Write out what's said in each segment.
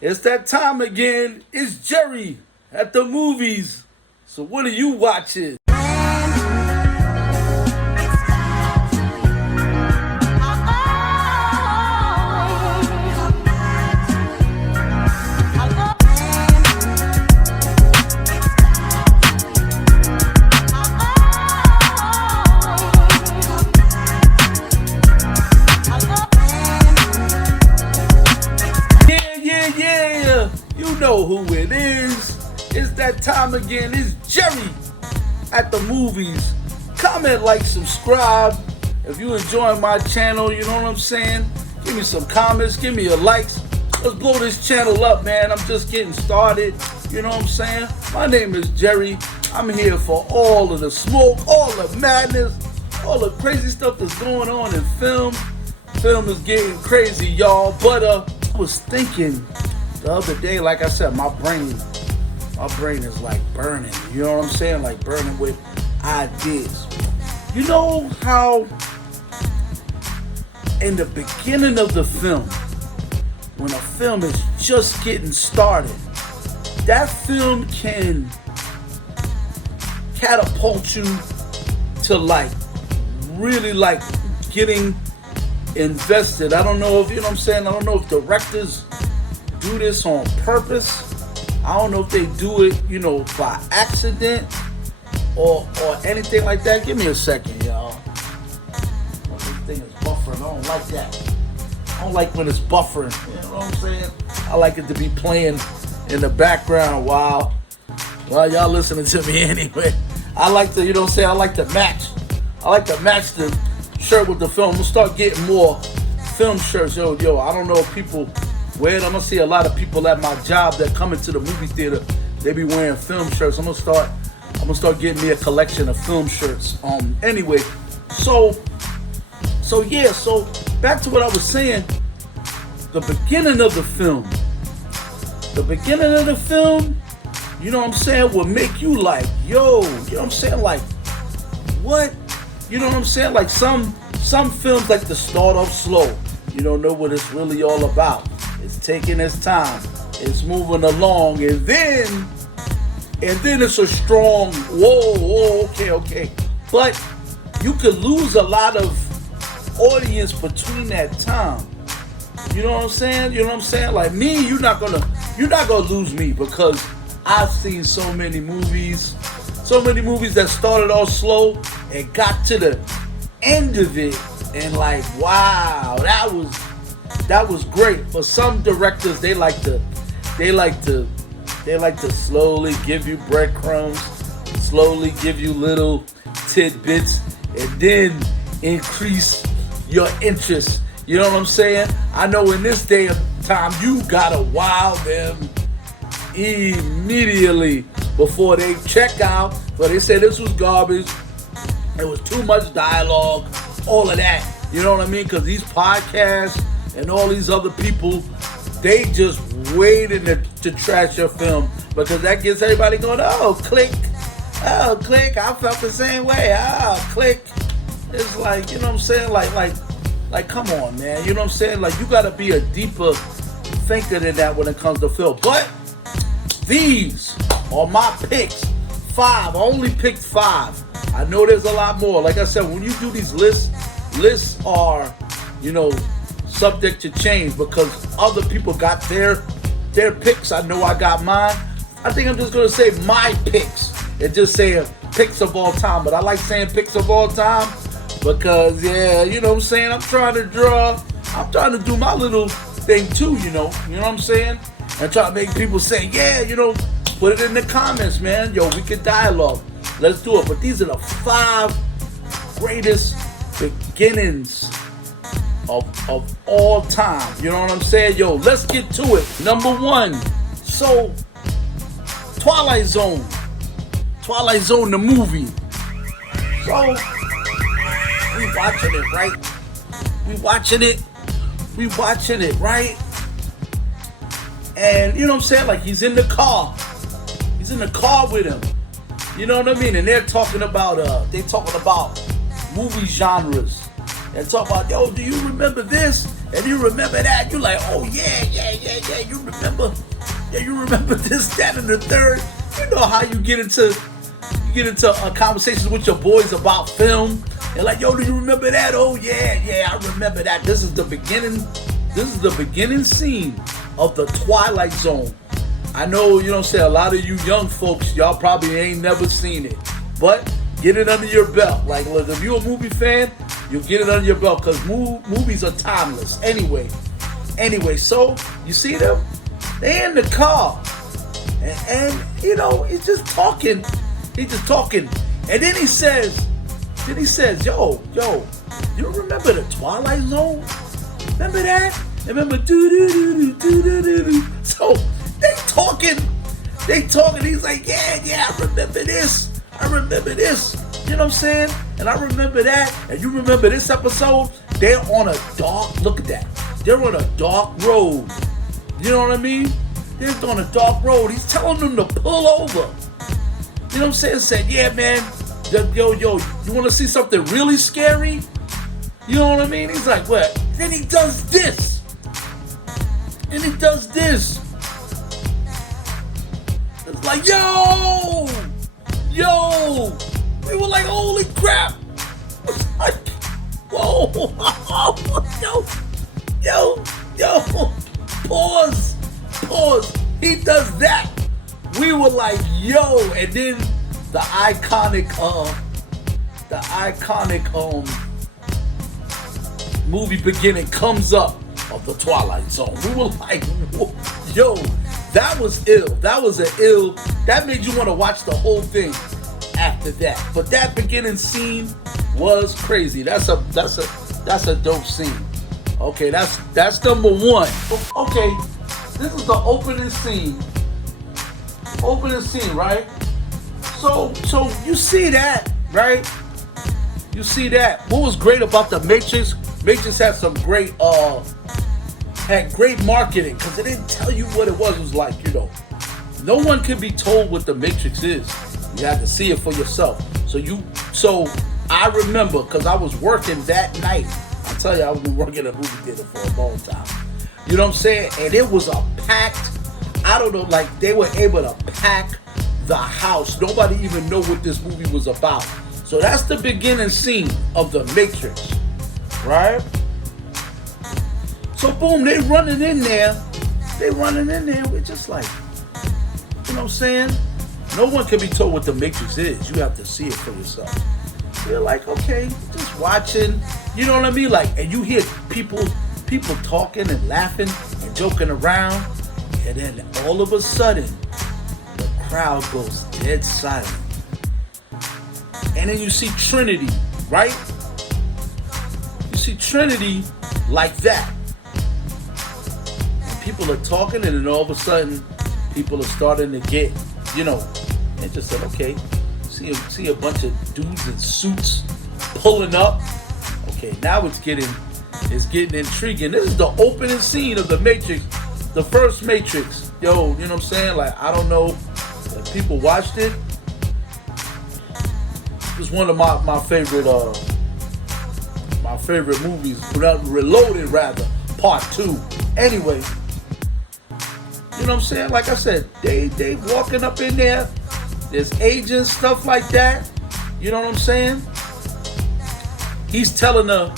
It's that time again. It's Jerry at the movies. So what are you watching? Yeah. You know who it is. It's that time again. It's Jerry at the movies. Comment, like, subscribe. If you enjoying my channel, you know what I'm saying? Give me some comments, give me a likes. Let's blow this channel up, man. I'm just getting started. You know what I'm saying? My name is Jerry. I'm here for all of the smoke, all the madness, all the crazy stuff that's going on in film. Film is getting crazy, y'all. But I was thinking the other day, like I said, my brain is like burning. You know what I'm saying? Like burning with ideas. You know how in the beginning of the film, when a film is just getting started, that film can catapult you to like really like getting invested. I don't know if, you know what I'm saying, I don't know if directors do this on purpose. I don't know if they do it, you know, by accident or anything like that. Give me a second, y'all. This thing is buffering. I don't like that. I don't like when it's buffering. You know what I'm saying? I like it to be playing in the background while y'all listening to me anyway. I like to, you know what I'm saying, I like to match the shirt with the film. I'm gonna start getting more film shirts. Yo, I don't know if people wear it. I'm gonna see a lot of people at my job that come into the movie theater. They be wearing film shirts. I'm gonna start getting me a collection of film shirts. Anyway, so back to what I was saying. The beginning of the film, you know what I'm saying, will make you like, yo, you know what I'm saying, like, what? You know what I'm saying? Like some films like to start off slow. You don't know what it's really all about. It's taking its time. It's moving along, and then it's a strong whoa, okay. But you could lose a lot of audience between that time. You know what I'm saying? You know what I'm saying? Like me, you're not gonna lose me because I've seen so many movies that started off slow and got to the end of it and like, wow, that was great. But some directors, they like to slowly give you breadcrumbs, slowly give you little tidbits, and then increase your interest. You know what I'm saying? I know in this day of time, you gotta wow them immediately before they check out. But they said this was garbage. It was too much dialogue, all of that. You know what I mean? Because these podcasts and all these other people, they just waiting to trash your film because that gets everybody going, oh, click. I felt the same way. Click. It's like, you know what I'm saying? Like, come on, man. You know what I'm saying? Like, you got to be a deeper thinker than that when it comes to film. But these are my picks. 5. I only picked 5. I know there's a lot more. Like I said, when you do these lists are, you know, subject to change because other people got their picks. I know I got mine. I think I'm just gonna say my picks and just say picks of all time. But I like saying picks of all time because, yeah, you know what I'm saying? I'm trying to do my little thing too, you know what I'm saying? And try to make people say, yeah, you know, put it in the comments, man. Yo, we can dialogue. Let's do it. But these are the 5 greatest beginnings of all time. You know what I'm saying? Yo, let's get to it. Number 1. So, Twilight Zone, the movie. So, we watching it, right? And you know what I'm saying? Like he's in the car with him. You know what I mean? And they're talking about movie genres. And talk about, yo, do you remember this? and you remember that, you're like, oh yeah, you remember this, that, and the third. You know how you get into conversations with your boys about film. They're like, yo, do you remember that? Oh yeah, I remember that. This is the beginning scene of The Twilight Zone. I know, you know what I'm saying, a lot of you young folks, y'all probably ain't never seen it. But get it under your belt. Like, look, if you're a movie fan, you'll get it under your belt, because movies are timeless. Anyway, so you see them? They in the car. And you know, he's just talking. And then he says, yo, you remember The Twilight Zone? Remember that? Remember do. So they talking. He's like, yeah, I remember this. You know what I'm saying? And I remember that. And you remember this episode? They're on a dark, look at that. They're on a dark road. You know what I mean? They're on a dark road. He's telling them to pull over. You know what I'm saying? Said, yeah, man. Yo, you want to see something really scary? You know what I mean? He's like, what? Then he does this. It's like, yo. We were like, holy crap. It's like, whoa. Yo. Pause. He does that. We were like, yo. And then the iconic movie beginning comes up of The Twilight Zone. We were like, whoa, yo, that was ill. That made you want to watch the whole thing after that. But that beginning scene was crazy. That's a dope scene. Okay, that's number one. Okay, this is the opening scene. Right? So you see that, right? What was great about the Matrix? Matrix had some great marketing, because it didn't tell you what it was. It was like, you know, no one can be told what the Matrix is. You have to see it for yourself. So I remember, because I was working that night. I tell you, I was working at a movie theater for a long time. You know what I'm saying? And it was a packed, I don't know, like they were able to pack the house. Nobody even know what this movie was about. So that's the beginning scene of The Matrix, right? So boom, they running in there. We're just like, you know what I'm saying? No one can be told what The Matrix is. You have to see it for yourself. You're like, okay, just watching. You know what I mean? Like, and you hear people talking and laughing and joking around, and then all of a sudden, the crowd goes dead silent. And then you see Trinity, right? You see Trinity like that. And people are talking, and then all of a sudden, people are starting to get, you know, and just said, okay, see a bunch of dudes in suits pulling up. Okay, now it's getting intriguing. This is the opening scene of The Matrix, the first Matrix. Yo, you know what I'm saying? Like, I don't know if people watched it. It's one of my favorite movies. Reloaded, rather, part 2. Anyway, you know what I'm saying? Like I said, they walking up in there. There's agents, stuff like that. You know what I'm saying? He's telling her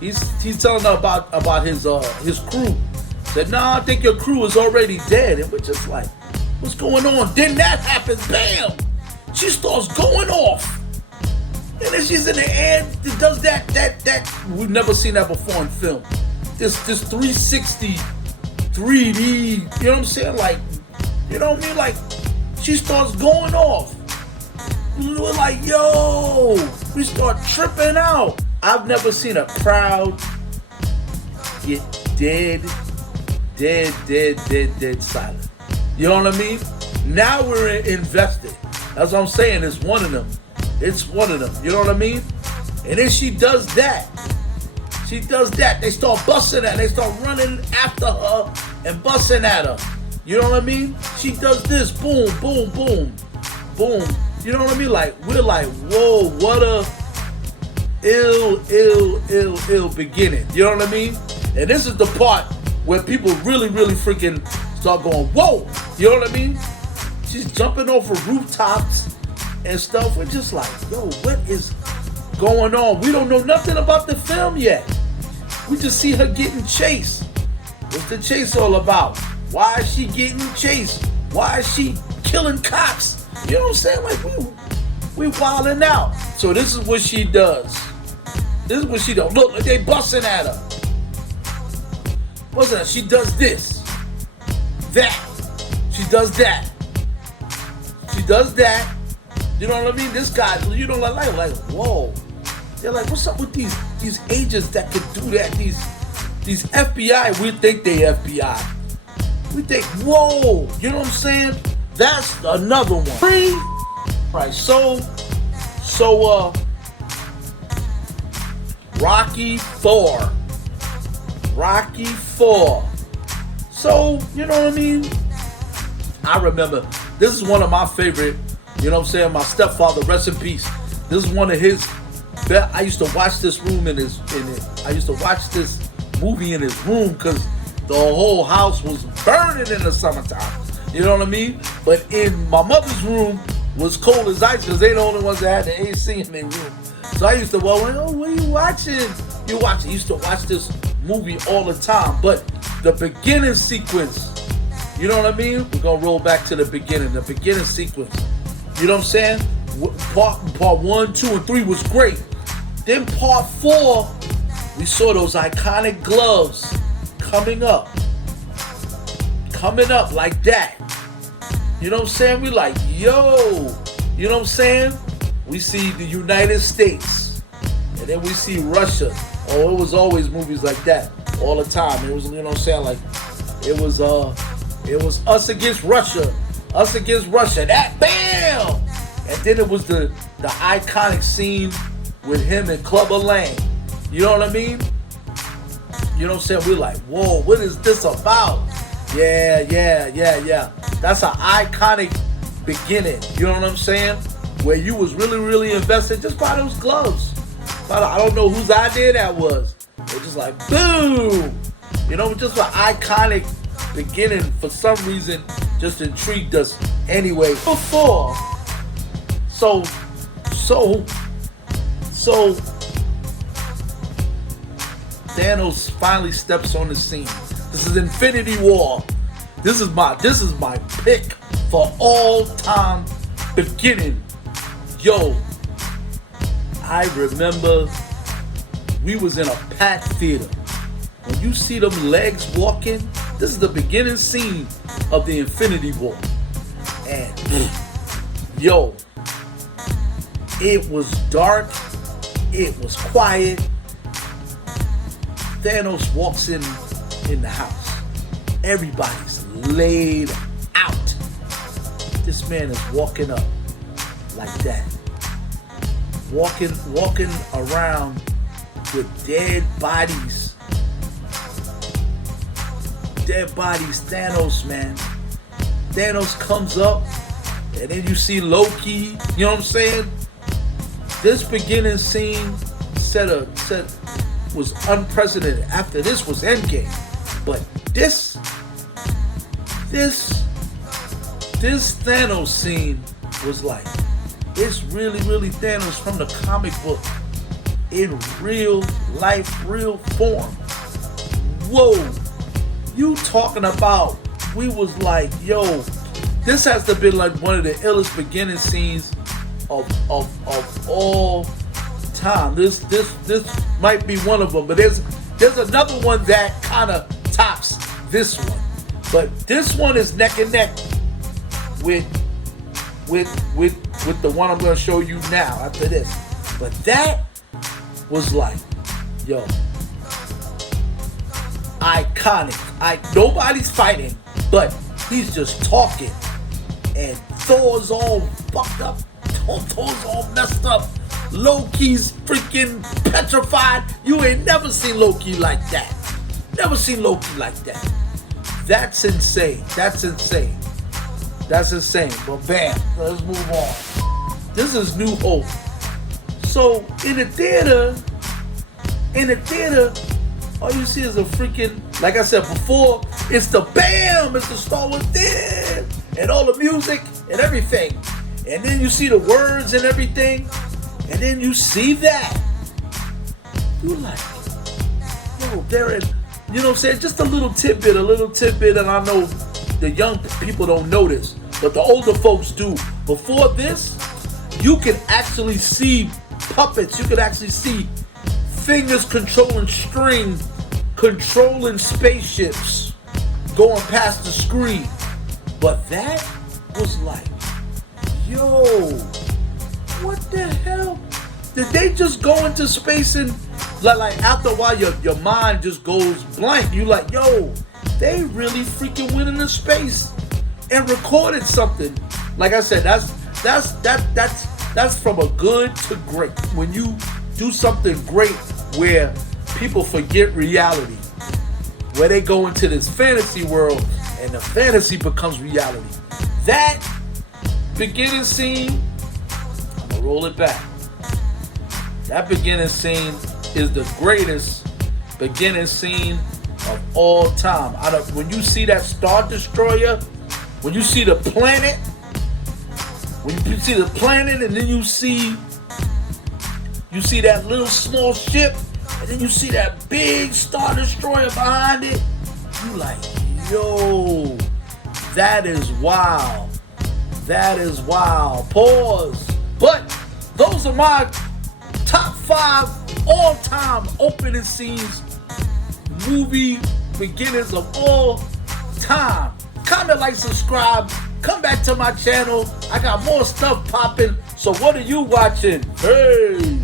about his crew. Said, nah, I think your crew is already dead. And we're just like, what's going on? Then that happens, bam! She starts going off. And then she's in the air, does that we've never seen that before in film. This 360 3D, you know what I'm saying? Like, you know what I mean? Like, she starts going off. We're like, yo, we start tripping out. I've never seen a crowd get dead silent. You know what I mean? Now we're invested. That's what I'm saying. It's one of them. You know what I mean? And then she does that. They start busting at her. They start running after her and busting at her. You know what I mean? She does this. Boom, boom, boom, boom. You know what I mean? Like, we're like, whoa, what a ill beginning. You know what I mean? And this is the part where people really, really freaking start going, whoa, you know what I mean? She's jumping off of rooftops and stuff. We're just like, yo, what is going on? We don't know nothing about the film yet. We just see her getting chased. What's the chase all about? Why is she getting chased? Why is she killing cops? You know what I'm saying? Like, we wilding out. So this is what she does. This is what she does. Look, they busting at her. What's that? She does this. That. She does that. She does that. You know what I mean? This guy, you know, like, whoa. They're like, what's up with these agents that could do that? These FBI, we think they FBI. We think, whoa, you know what I'm saying? That's another one. Right, so, Rocky IV. So, you know what I mean? I remember, this is one of my favorite, you know what I'm saying? My stepfather, rest in peace. This is one of his, I used to watch this room I used to watch this movie in his room because the whole house was burning in the summertime. You know what I mean? But in my mother's room was cold as ice because they the only ones that had the AC in their room. So I used to, well, what are you watching? I used to watch this movie all the time. But the beginning sequence, you know what I mean? We're going to roll back to the beginning sequence. You know what I'm saying? Part 1, 2, and 3 was great. Then part 4, we saw those iconic gloves coming up like that. You know what I'm saying? We like, yo, you know what I'm saying? We see the United States, and then we see Russia. Oh, it was always movies like that all the time. It was, you know what I'm saying? Like, it was us against Russia. That, bam! And then it was the iconic scene with him and Clubber Lang. You know what I mean? You know what I'm saying? We're like, whoa, what is this about? Yeah. That's an iconic beginning. You know what I'm saying? Where you was really, really invested just by those gloves. I don't know whose idea that was. It just like, boom! You know, just an iconic beginning for some reason just intrigued us anyway. Before. So Thanos finally steps on the scene. This is Infinity War. This is my pick for all time beginning. Yo, I remember we was in a packed theater. When you see them legs walking, this is the beginning scene of the Infinity War. And yo, it was dark, it was quiet. Thanos walks in the house. Everybody's laid out. This man is walking up like that. Walking around with dead bodies. Dead bodies, Thanos, man. Thanos comes up, and then you see Loki, you know what I'm saying? This beginning scene was unprecedented. After this was Endgame. But this Thanos scene was like, it's really, really Thanos from the comic book in real life, real form. Whoa. You talking about, we was like, yo, this has to be like one of the illest beginning scenes of all time. This might be one of them, but there's another one that kind of tops this one. But this one is neck and neck with the one I'm gonna show you now after this. But that was like, yo, iconic. Nobody's fighting, but he's just talking. And Thor's all fucked up. Thor's all messed up. Loki's freaking petrified. You ain't never seen Loki like that. Never seen Loki like that. That's insane. That's insane. But bam, let's move on. This is New Hope. So in the theater, all you see is a freaking, like I said before, it's the bam, it's the Star Wars damn, and all the music and everything. And then you see the words and everything, and then you see that. You like, yo, Darren, you know what I'm saying? Just a little tidbit, and I know the young people don't know this, but the older folks do. Before this, you can actually see puppets, you can actually see fingers controlling string, controlling spaceships going past the screen. But that was like, yo, what the hell? Did they just go into space and like after a while your mind just goes blank. You like, yo, they really freaking went into space and recorded something. Like I said, that's from a good to great. When you do something great where people forget reality, where they go into this fantasy world and the fantasy becomes reality. That beginning scene, I'm gonna roll it back. That beginning scene is the greatest beginning scene of all time. When you see that Star Destroyer, when you see the planet, and then you see that little small ship, and then you see that big Star Destroyer behind it, you like, yo, that is wild. That is wild. Pause. But those are my top 5 all-time opening scenes, movie beginnings of all time. Comment, like, subscribe. Come back to my channel. I got more stuff popping. So what are you watching? Hey!